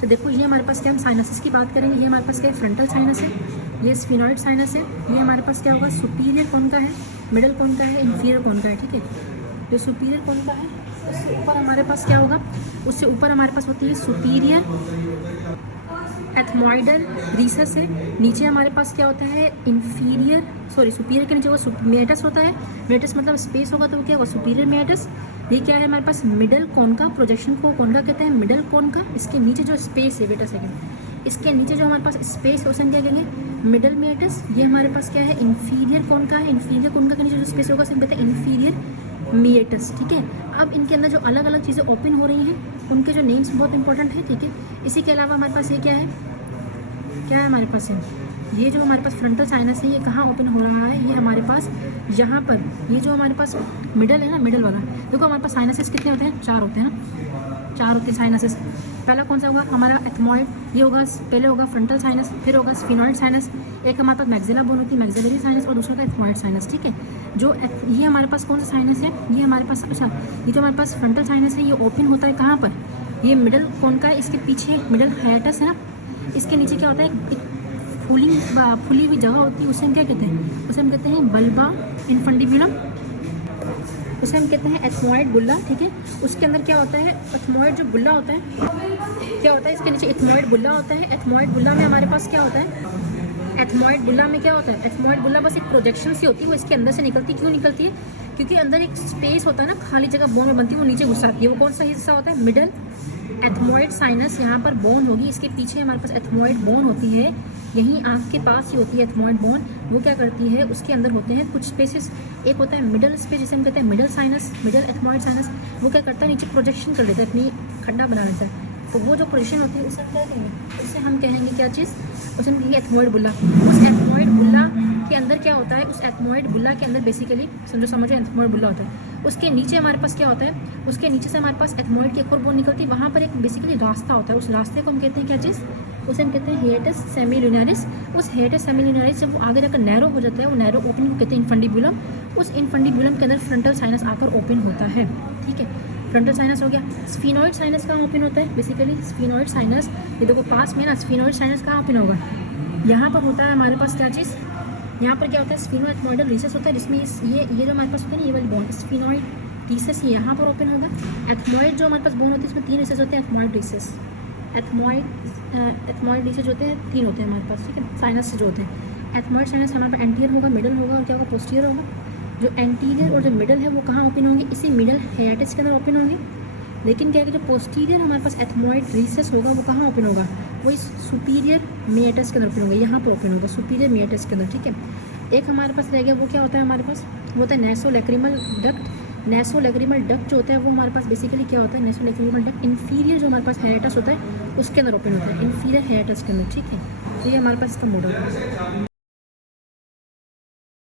तो देखो ये हमारे पास क्या, हम साइनसिस की बात करेंगे, ये हमारे पास क्या है, फ्रंटल साइनस है, ये स्फिनॉइड साइनस है, ये हमारे पास क्या होगा, सुपीरियर कौन का है, मिडल कौन का है, इंफीरियर कौन का है, ठीक है। जो सुपीरियर कौन का है उससे ऊपर हमारे पास क्या होगा, उससे ऊपर हमारे पास होती है सुपीरियर एथमॉइडल रीसस है, नीचे हमारे पास क्या होता है, इंफीरियर सुपीरियर के नीचे वो मेटस होता है, मेटस मतलब स्पेस होगा तो वो क्या होगा, सुपीरियर मेटस। ये क्या है हमारे पास, मिडल कोन का, प्रोजेक्शन को कोन का कहते हैं, मिडल कोन का। इसके नीचे जो स्पेस है, वेट अ सेकंड, इसके नीचे जो हमारे पास स्पेस है उसे हम क्या कहेंगे, मिडल मेटस। ये हमारे पास क्या है, इंफीरियर कोन का है, इंफीरियर कोन का के नीचे जो स्पेस होगा उसे हम कहते हैं इंफीरियर मिएटस, ठीक है। अब इनके अंदर जो अलग अलग चीज़ें ओपन हो रही हैं उनके जो नेम्स बहुत इंपॉर्टेंट है, ठीक है। इसी के अलावा हमारे पास ये क्या है हमारे पास है, ये जो हमारे पास फ्रंटल साइनस है ये कहाँ ओपन हो रहा है, ये हमारे पास यहाँ पर, ये जो हमारे पास मिडल है ना, मिडल वाला, देखो हमारे पास साइनसेस कितने होते हैं, 4 होते हैं ना, 4 होते हैं साइनसेस। पहला कौन सा होगा हमारा, एथमॉइड, ये होगा, पहले होगा फ्रंटल साइनस, फिर होगा स्फिनॉइड साइनस, एक हमारे पास मैक्सिला बोन होती है, मैक्सिलरी साइनस, और दूसरा था एथमॉइड साइनस, ठीक है। जो ये हमारे पास कौन सा साइनस है, ये हमारे पास, अच्छा ये जो हमारे पास फ्रंटल साइनस है ये ओपन होता है कहाँ पर, ये मिडल कौन का है, इसके पीछे मिडल हाइटस है ना, इसके नीचे क्या होता है, एक फुली हुई जगह होती है, उसे हम क्या कहते हैं, उसे हम कहते हैं बल्बा इनफंडिबुलम, उसे हम कहते हैं एथमॉइड बुल्ला, ठीक है। उसके अंदर क्या होता है, एथमॉइड जो बुल्ला होता है, क्या होता है, इसके नीचे एथमॉइड बुल्ला होता है। एथमॉइड बुल्ला में हमारे पास क्या होता है, एथमॉइड बुल्ला में क्या होता है, एथमॉइड बुल्ला बस एक प्रोजेक्शन सी होती है, वो इसके अंदर से निकलती, क्यों निकलती है, क्योंकि अंदर एक स्पेस होता है ना, खाली जगह बोन में बनती है, वो नीचे घुस आती है। वो कौन सा हिस्सा होता है, मिडल एथमॉइड साइनस, यहाँ पर बोन होगी, इसके पीछे हमारे पास एथमॉइड बोन होती है, यहीं आँख के पास ही होती है एथमॉइड बोन। वो क्या करती है, उसके अंदर होते हैं कुछ स्पेसेस, एक होता है मिडल स्पेस जिसे हम कहते हैं middle sinus, middle ethmoid sinus. वो क्या करता है, नीचे प्रोजेक्शन कर देता है, अपनी खड्डा बना लेता है, तो वो जो पोजीशन होती है उसे हम क्या कहेंगे, उसे हम कहेंगे क्या चीज़, उसे हम कहेंगे एथमॉइड बुल्ला। उस एथमॉइड बुल्ला के अंदर क्या होता है, उस एथमॉइड बुल्ला के अंदर बेसिकली समझो एथमॉइड बुल्ला होता है, उसके नीचे हमारे पास क्या होता है, उसके नीचे से हमारे पास एथमॉइड की एक और बोन निकलती है, वहाँ पर एक बेसिकली रास्ता होता है, उस रास्ते को हम कहते हैं क्या चीज़, उसे हम कहते हैं हिएटस सेमिलुनारिस। उस हिएटस सेमिलुनारिस जब वो आगे जाकर नैरो हो जाता है, वो नैरो ओपनिंग को कहते हैं इनफंडिबुलम। उस इनफंडिबुलम के अंदर फ्रंटल साइनस आकर ओपन होता है, ठीक है। फ्रंटल साइनस हो गया। स्फिनॉइड साइनस कहाँ ओपन होता है, बेसिकली स्फिनॉइड साइनस, ये देखो पास में ना, स्फिनॉइड साइनस कहाँ ओपन होगा, यहाँ पर होता है हमारे पास क्या चीज़, यहाँ पर क्या होता है, स्फिनोएथमॉइडल रीसस होता है, जिसमें ये जो हमारे पास होता है ना, ये वाली बोन स्फिनॉइड रीसस यहाँ पर ओपन होगा। एथमॉइड जो हमारे पास बोन होती है इसमें 3 रीसस होते हैं, एथमॉइड रीसस, एथमॉइड रीसस होते हैं 3 होते हैं हमारे पास, ठीक है, साइनस जो होते हैं। एथमॉइड साइनस हमारे पास एंटीरियर होगा, मिडल होगा और क्या होगा, पोस्टीरियर होगा। जो एंटीरियर और जो मिडल है वो कहाँ ओपन होंगे, इसी मिडल हाइटस के अंदर ओपन होंगे। लेकिन क्या है कि जो पोस्टीरियर हमारे पास एथमॉइड रीसस होगा वो कहाँ ओपन होगा, वो इस सुपीरियर मिएटस के अंदर ओपन होगा, यहाँ पर ओपन होगा सुपीरियर मिएटस के अंदर, ठीक है। एक हमारे पास रह गया, वो क्या होता है हमारे पास, वो होता है नेसोलैक्रिमल डक्ट। नेसोलैक्रिमल डक्ट जो होता है वो हमारे पास बेसिकली क्या होता है, नेसोलैक्रिमल डक्ट इंफीरियर जो हमारे पास हाइटस होता है उसके अंदर ओपन होता है, इंफीरियर हाइटस के अंदर, ठीक है। तो ये हमारे पास इसका मॉडल है।